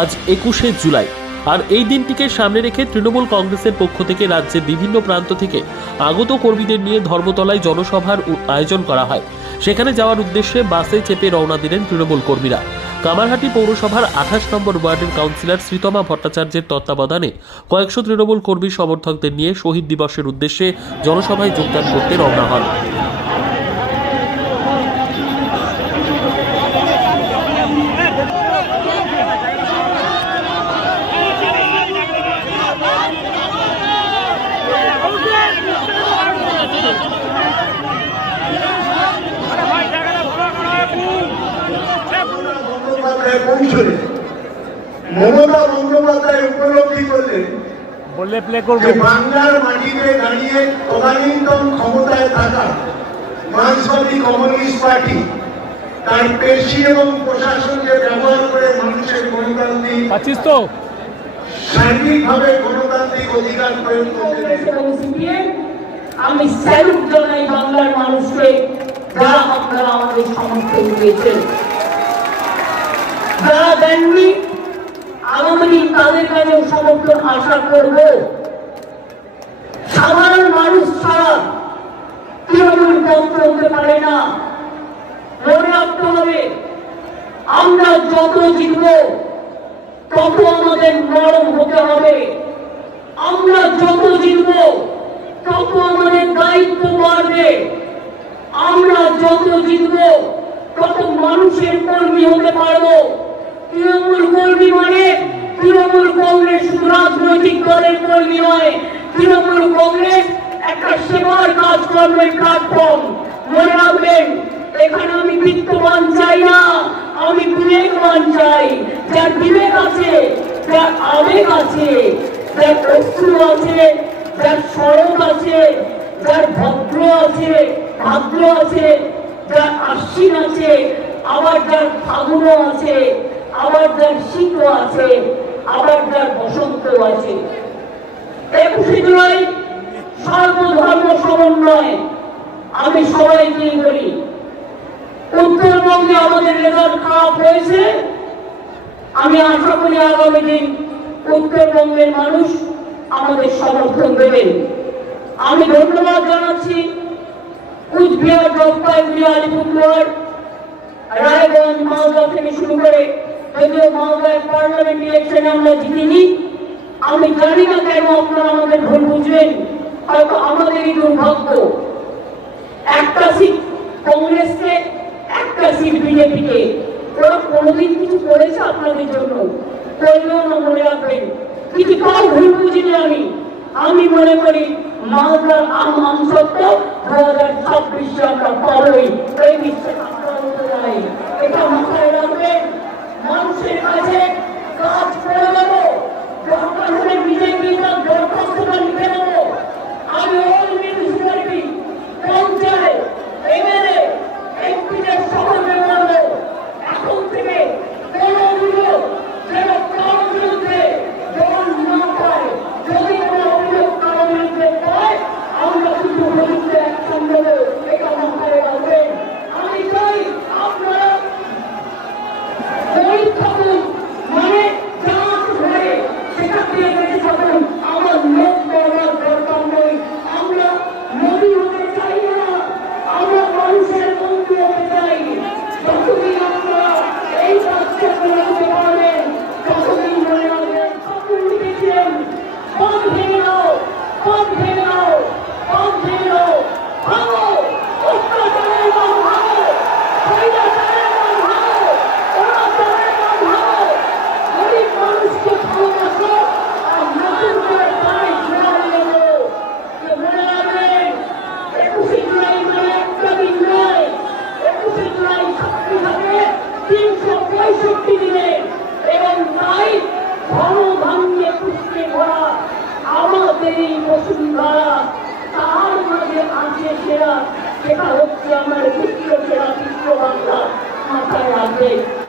আজ একুশে জুলাই, আর এই দিনটিকে সামনে রেখে তৃণমূল কংগ্রেসের পক্ষ থেকে রাজ্যের বিভিন্ন প্রান্ত থেকে আগত কর্মীদের নিয়ে ধর্মতলায় জনসভার আয়োজন করা হয়। সেখানে যাওয়ার উদ্দেশ্যে বাসে চেপে রওনা দিলেন তৃণমূল কর্মীরা। কামারহাটি পৌরসভার আঠাশ নম্বর ওয়ার্ডের কাউন্সিলর শ্রীতমা ভট্টাচার্যের তত্ত্বাবধানে কয়েকশো তৃণমূল কর্মী সমর্থকদের নিয়ে শহীদ দিবসের উদ্দেশ্যে জনসভায় যোগদান করতে রওনা হন। বন্দ্যোপাধ্যায় পৌঁছলে। মমতা বন্দ্যোপাধ্যায় উপলব্ধি করলেন বললে প্লে করব। বাংলার মাটিতে দাঁড়িয়ে তদানীন্তন ক্ষমতায় থাকা মার্ক্সবাদী কমিউনিস্ট পার্টি তার পেশি এবং প্রশাসনকে ব্যবহার করে মানুষের গণতান্ত্রিক পাচ্ছিস তো? সার্বিকভাবে গণতান্ত্রিক অধিকার প্রয়োগ করতে দেবে। এবং সিপিএম আমি স্যালুট জানাই বাংলার মানুষকে যারা আপনারা আমাদের সমর্থন দিয়েছেন। যারা দেননি? আগামী তাদের কাছেও সমর্থন আশা করব। সাধারণ মানুষ ছাড়া তৃণমূল পথ চলতে পারে না। মনে রাখতে হবে, আমরা যত জিতব, তত আমাদের নরম হতে হবে। আমরা যত জিতব, তত আমাদের দায়িত্ব বাড়বে। আমরা যত জিতব, তত মানুষের কর্মী হতে পারব। তৃণমূল কর্মী মানে তৃণমূল কংগ্রেস রাজনৈতিক দলের কর্মী নয়। তৃণমূল কংগ্রেস একটা সেবার কাজকর্মের প্ল্যাটফর্ম মনে রাখবেন, এখানে আমি বিত্তবান চাই না, আমি বিবেকবান চাই। যার বিবেক আছে, যার আবেগ আছে, যার অস্ত্র আছে, যার সড়ক আছে, যার ভদ্র আছে ভাদ্র আছে, যার আশ্বিন আছে, আবার যার ফাগুন আছে। আবার যার শীত আছে আবার যার বসন্ত আছে। একুশে জুলাই সর্বধর্ম সমন্বয়। আমি সবাইকেই বলি, উত্তরবঙ্গে আমাদের রেজাল্ট খারাপ হয়েছে আমি আশা করি আগামী দিন উত্তরবঙ্গের মানুষ আমাদের সমর্থন দেবেন আমি ধন্যবাদ জানাচ্ছি কুচবিহার জলপাইগুড়ি, আলিপুরদুয়ার, রায়গঞ্জ, মালদা থেকে শুরু করে যদিও মালদায় পার্লামেন্ট ইলেকশনে আমরা জিতিনি। আমি জানি না কেন আপনারা আমাদের ভুল বুঝবেন, হয়তো আমাদেরই দুর্ভাগ্য। একটা সিট কংগ্রেসকে, একটা সিট বিজেপিকে। ওরা কোনোদিন কিছু করেছে আপনাদের জন্য? করলেও না মনে রাখবেন। ভুল বুঝিনি আমি। আমি মনে করি, মালদার আম আম দু হাজার ছাব্বিশে আমরা এই এটা muito তিনশো পঁয়ষট্টি দিনে